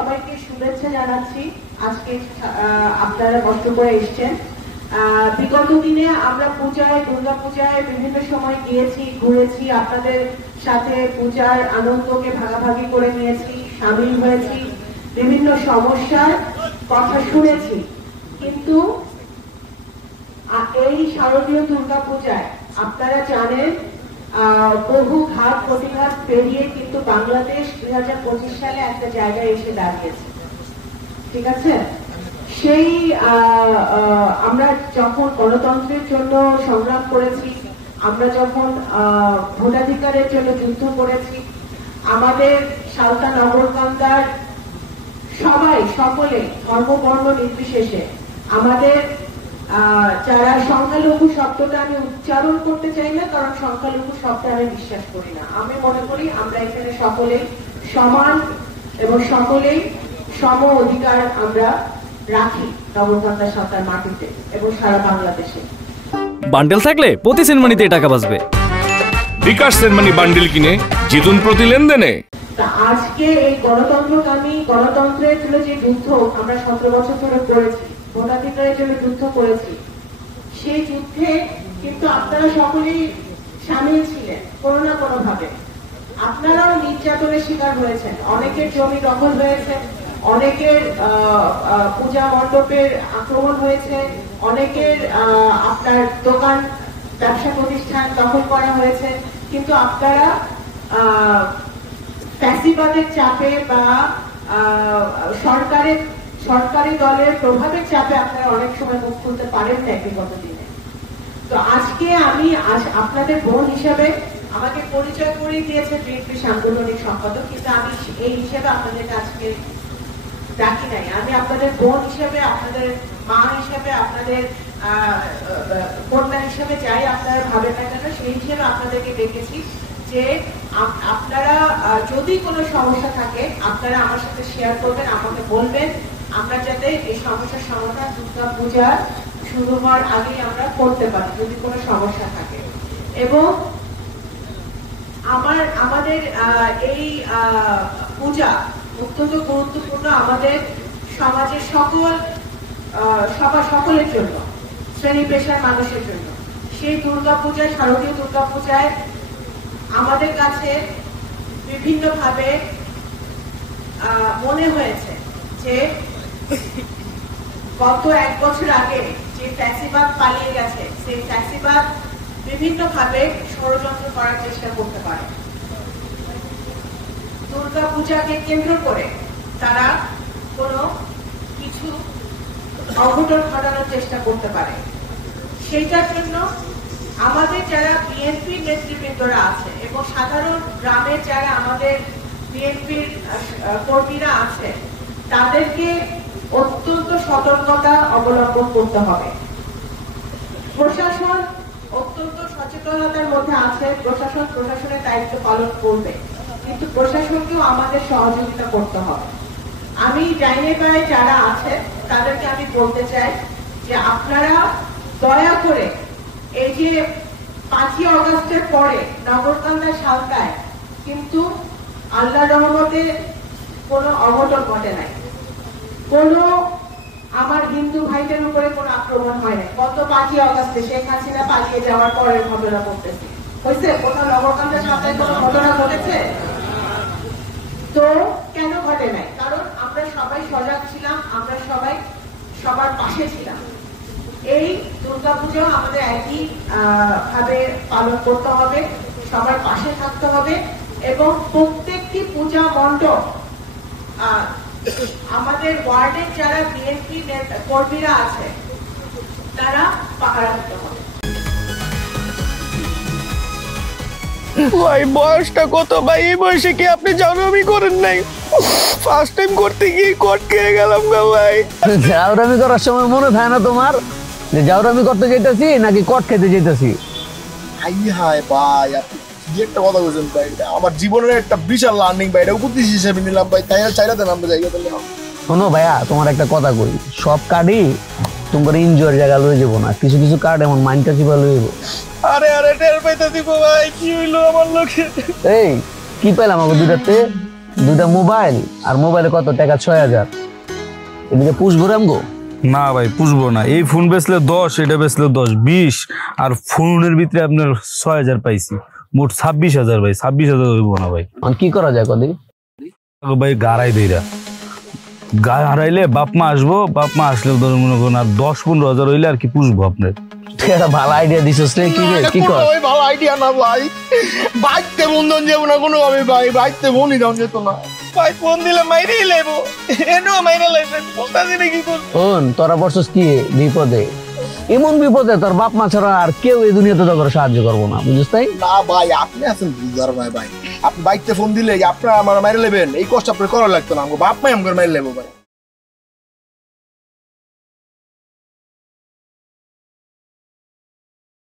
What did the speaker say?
সবাইকে শুভেচ্ছা জানাচ্ছি। আজকে আপনারা কষ্ট করে এসেছেন। বিগত দিনে আমরা পূজায়, দুর্গা পূজায় বিভিন্ন সময় গিয়েছি, ঘুরেছি, আপনাদের সাথে পূজার আনন্দকে ভাগাভাগি করে নিয়েছি, সামিল হয়েছি, বিভিন্ন সমস্যার কথা শুনেছি। কিন্তু এই শারদীয় দুর্গা পূজায় আপনারা জানেন বহু ঘাত প্রতিঘাত পেরিয়ে কিন্তু বাংলাদেশ 2025 সালে একটা জায়গায় এসে দাঁড়িয়েছে, ঠিক আছে? সেই আমরা যখন গণতন্ত্রের জন্য সংগ্রাম করেছি, আমরা যখন ভোটাধিকারের জন্য যুদ্ধ করেছি, আমাদের সালতা নগরকান্দার সকলে ধর্ম বর্ণ নির্বিশেষে আমাদের যারা সংখ্যালঘু শব্দটা আমি উচ্চারণ করতে চাই না, কারণ সংখ্যালঘু শব্দে আমি বিশ্বাস করি না। আমি মনে করি আমরা এখানে সকলেই সমান এবং সকলেই সম অধিকার আমরা রাখি নগরকান্দা সাঁতার মাটিতে এবং সারা বাংলাদেশে। বান্ডেল থাকলে প্রতি সেনমানিতে টাকা বাঁচবে। বিকাশ সেনমানি বান্ডেল কিনে জিতুন প্রতি লেনদেনে। আজকে এই গণতন্ত্রের জন্য যে যুদ্ধ আমরা 17 বছর ধরে করেছি, ভোটাধিকারের জন্য যুদ্ধ করেছি, সেই যুদ্ধে কিন্তু আপনারা সকলেই সামিল ছিলেন কোনো না কোনো ভাবে। আপনারাও নির্যাতনের শিকার হয়েছেন, অনেকের জমি দখল হয়েছে, অনেকের পূজা মণ্ডপের আক্রমণ হয়েছে, অনেকের আপনার দোকান ব্যবসা প্রতিষ্ঠান দখল করা হয়েছে। কিন্তু আপনারা ফ্যাসিবাদের চাপে বা সরকারি দলের প্রভাবের চাপে আপনারা অনেক সময় মুখ খুলতে পারেন না বিগত দিনে। তো আজকে আমি আপনাদের বোন হিসেবে, আমাকে পরিচয় করিয়ে দিয়েছে বিএনপি সাংগঠনিক সম্পাদক, কিন্তু আমি এই হিসেবে আপনাদেরকে আজকে ডাকি নাই। আমি আপনাদের বোন হিসেবে, আপনাদের মা হিসেবে, আপনাদের কন্যা হিসেবে যাই আপনারা ভাবেন না কেন, সেই হিসেবে আপনাদেরকে ডেকেছি যে আপনারা যদি কোনো সমস্যা থাকে আপনারা আমার সাথে শেয়ার করবেন, আমাকে বলবেন, আমরা যাতে এই সমস্যার সমাধান দুর্গা পূজা শুরু হওয়ার আগেই আমরা করতে পারি যদি কোনো সমস্যা থাকে। এবং আমাদের এই পূজা অত্যন্ত গুরুত্বপূর্ণ আমাদের সমাজের সকলের জন্য, শ্রেণী পেশার মানুষের জন্য। সেই দুর্গা পূজায়, শারদীয় দুর্গা পূজায় আমাদের কাছে বিভিন্নভাবে মনে হয়েছে যে গত 1 বছর আগে যে ফ্যাসিবাদ পালিয়ে গেছে, সেই ফ্যাসিবাদ বিভিন্নভাবে ষড়যন্ত্র করার চেষ্টা করতে পারে। দুর্গা পূজাকে কেন্দ্র করে তারা কোনো কিছু অঘটন ঘটানোর চেষ্টা করতে পারে। সেইটার জন্য আমাদের যারা বিএনপি নেতৃবৃন্দরা আছে এবং সাধারণ গ্রামের যারা আমাদের বিএনপির কর্মীরা আছে, তাদেরকে অত্যন্ত সতর্কতা অবলম্বন করতে হবে। প্রশাসন অত্যন্ত সচেতনতার মধ্যে আছে, প্রশাসনের দায়িত্ব পালন করবে, কিন্তু প্রশাসনকেও আমাদের সহযোগিতা করতে হবে। আমি জানি পাড়ায় যারা আছে তাদেরকে আমি বলতে চাই যে আপনারা দয়া করে এই যে 5ই আগস্টের পরে নগরকান্দা সালতায় কিন্তু আল্লাহর রহমতে কোনো অঘটন ঘটে নাই, কোনো আমার হিন্দু ভাইদের উপরে কোনো আক্রমণ হয় নাই। গত 5ই আগস্টে শেখ হাসিনা পালিয়ে যাওয়ার পরের ঘটনা ঘটেছে, হয়েছে? কোনো নগরকান্দা সালতায় কোনো ঘটনা ঘটেছে? তো কেন ঘটে নাই? কারণ আমরা সবাই সজাগ ছিলাম, আমরা সবাই সবার পাশে ছিলাম। এই দুর্গাপূজা আমাদের একই ভাবে পালন করতে হবে, সবার পাশে থাকতে হবে এবং প্রত্যেকটি পূজা মণ্ডপ আমাদের ওয়ার্ডের যারা বিএনপি কর্মীরা আছে তারা পাহারা দিতে হবে। ভাই বয়সটা কত ভাই? এই বয়সে কি আপনি জাউরামি করেন নাই? ফার্স্ট টাইম করতে গিয়ে কট খেয়ে গেলাম গো ভাই। জাউরামি করার সময় মনে থাকে না তোমার যে জাউরামি করতে যেতেছি নাকি কট খেতে যেতেছি? হায় ভাই, আপনি কি একটা কথা বলছেন ভাই, আমার জীবনের একটা বিশাল লার্নিং ভাই, এটা উপদেশ হিসেবে নিলাম ভাই। তাই চাইলে দেন আমরা জায়গা তাহলে। শোনো ভাইয়া, তোমার একটা কথা কই, সব কার্ডই তোমার এনজয়ের জায়গা লয়ে যাবো না, কিছু কিছু কার্ড এমন মাইন্ডটা চিপা লয়ে যাবো। আরে টের পাইতে দিব ভাই, কি হইলো আমার লোকে? এই কি পাইলাম আমাকে দুটাতে? দুইটা মোবাইল আর মোবাইলে কত টাকা 6,000 এদিকে পুষবো রামগো না ভাই পুষবো না, এই ফোন বেচলে 10, এটা বেচলে 10, 20, আর ফোনের ভিতরে আপনার 6,000 পাইছি, মোট 26,000 ভাই, 26,000 হইব না ভাই। কি করা যায় কদি ভাই গাড়াই দেইরা গা হারাইলে বাপ মা আসবো, বাপ মা আসলে ধরুন মনে করুন আর 10-15,000 হইলে আর কি পুষবো আপনার। তুই একটা ভালো আইডিয়া দিছিস রে, কি রে কি কর ওই ভালো আইডিয়া না ভাই, বাইকতে বন্ধন যাবো না কোনো ভাবে ভাই, বাইকতে বন্ধই দাম যেত না ভাই, ফোন দিলে মাইরেই লেবো, এনেও মাইরে লাইছেন, বলতাছি না কি করব। শোন তোরা বসছিস কি বিপদে, এমন বিপদে তোর বাপ মা ছাড়া আর কেউ এই দুনিয়াতে তোর সাহায্য করবো না, বুঝিস তাই? না ভাই আপনি আছেন বুঝার ভাই, ভাই আপনি বাইকতে ফোন দিলে আপনার আমার মাইরে লেবেন, এই কষ্ট আপনার করা লাগতো না, আমার বাপ মাই আমার মাইরে লেবো ভাই।